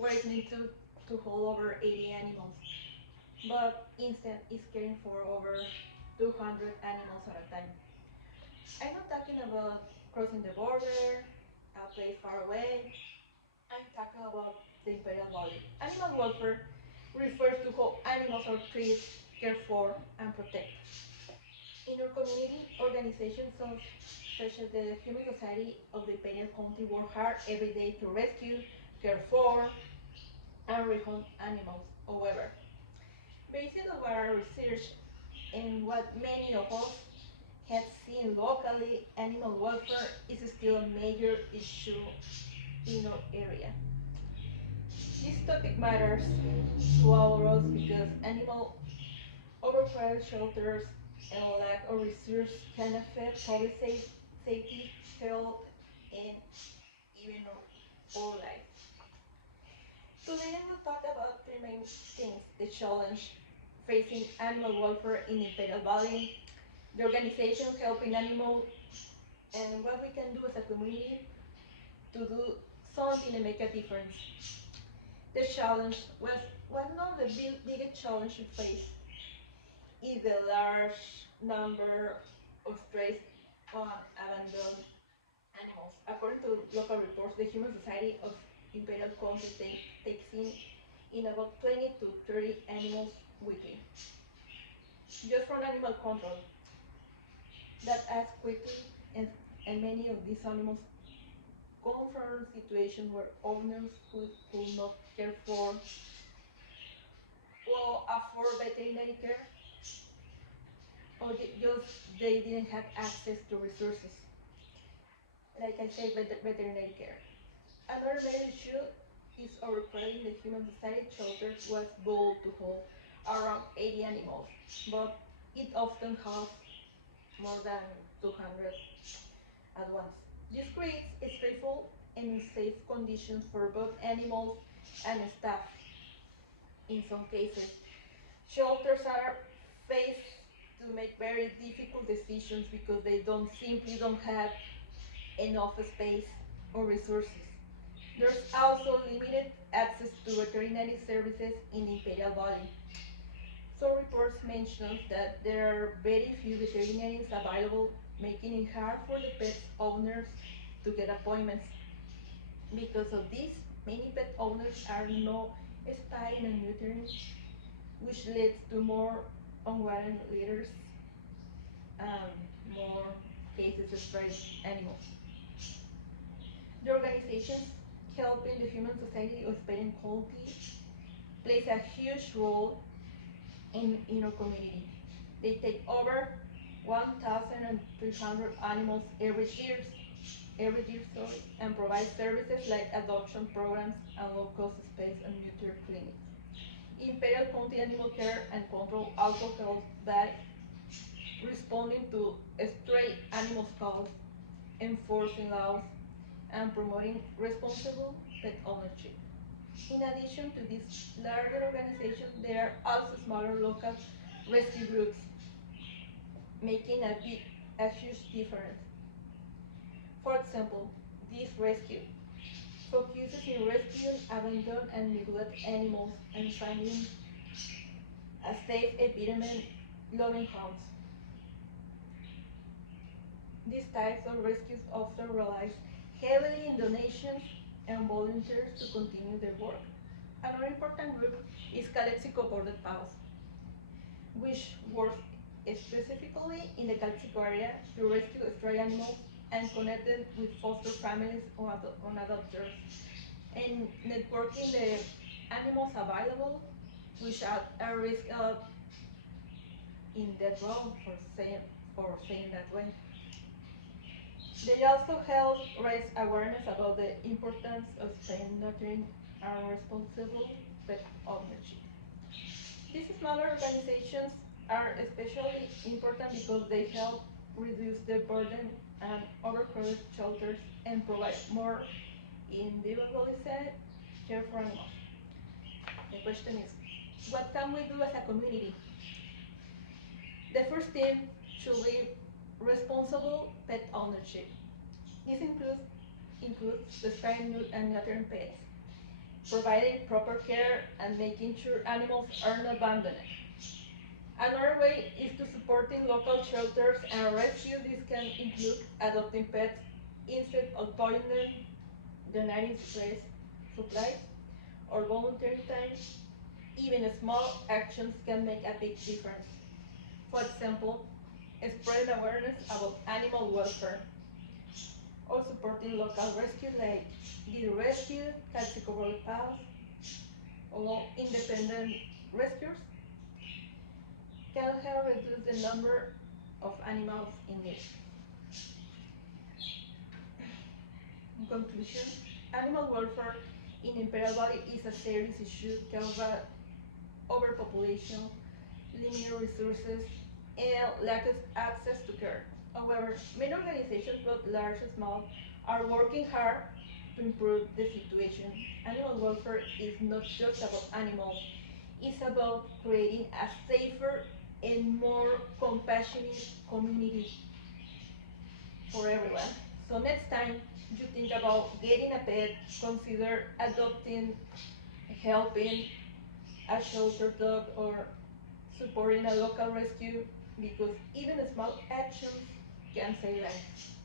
where it's meant to hold over 80 animals, but instead is caring for over 200 animals at a time. I'm not talking about crossing the border, a place far away. I'm talking about the Imperial Valley. Animal welfare refers to how animals are treated, cared for, and protected. In our community, organizations such as the Humane Society of the Imperial County work hard every day to rescue, care for, and rehome animals. However, based on our research and what many of us have seen locally, animal welfare is still a major issue in our area. This topic matters to all of us because animal overcrowded shelters and lack of resources can affect public safety, health, and even our life. Today I will talk about three main things: the challenge facing animal welfare in Imperial Valley, the organization helping animals, and what we can do as a community to do something to make a difference. The challenge was one of the biggest challenges we face is the large number of stray on abandoned animals. According to local reports, the Humane Society of Imperial County takes in about 20 to 30 animals weekly, just from animal control. That acts quickly, and many of these animals come from situations where owners could not care for or afford veterinary care, or they didn't have access to resources, like I said, veterinary care. Another main issue is overcrowding. The Human Society shelter was built to hold around 80 animals, but it often has more than 200 at once. This creates stressful and unsafe conditions for both animals and staff. In some cases, shelters are faced to make very difficult decisions because they don't have enough space or resources. There's also limited access to veterinary services in the Imperial Valley. Some reports mention that there are very few veterinarians available, making it hard for the pet owners to get appointments. Because of this, many pet owners are not spaying and neutering, which leads to more unwanted litters and more cases of stray animals. The organizations helping the Human Society of Spay County plays a huge role in our community. They take over 1,300 animals every year, and provide services like adoption programs and low-cost space and neuter clinics. Imperial County Animal Care and Control also helps by responding to stray animals calls, enforcing laws, and promoting responsible pet ownership. In addition to these larger organizations, there are also smaller local rescue groups making a huge difference. For example, this rescue focuses in rescuing abandoned and neglected animals and finding a safe environment loving homes. These types of rescues often rely heavily in donations and volunteers to continue their work. Another important group is Calexico Border Paws, which works specifically in the Calexico area to rescue stray animals and connect them with foster families or adopters, and networking the animals available which are at risk of in death row for saying that way. They also help raise awareness about the importance of spaying, neutering, and responsible pet ownership. These smaller organizations are especially important because they help reduce the burden and overcrowded shelters and provide more individualized care for animals. The question is, what can we do as a community? The first thing should be responsible pet ownership. This includes the spaying and neutering pets. providing proper care and making sure animals are not abandoned. Another way is to supporting local shelters and rescue. This can include adopting pets instead of buying them, donating supplies, or volunteering time. Even small actions can make a big difference. For example, spreading awareness about animal welfare, or supporting local rescues like Did Rescue, Calexico Border Paws, or independent rescuers can help reduce the number of animals in need. In conclusion, animal welfare in Imperial Valley is a serious issue caused by overpopulation, limited resources, and lack of access to care. However, many organizations, both large and small, are working hard to improve the situation. Animal welfare is not just about animals, it's about creating a safer and more compassionate community for everyone. So next time you think about getting a pet, consider adopting, helping a shelter dog, or supporting a local rescue, because even small actions can save lives.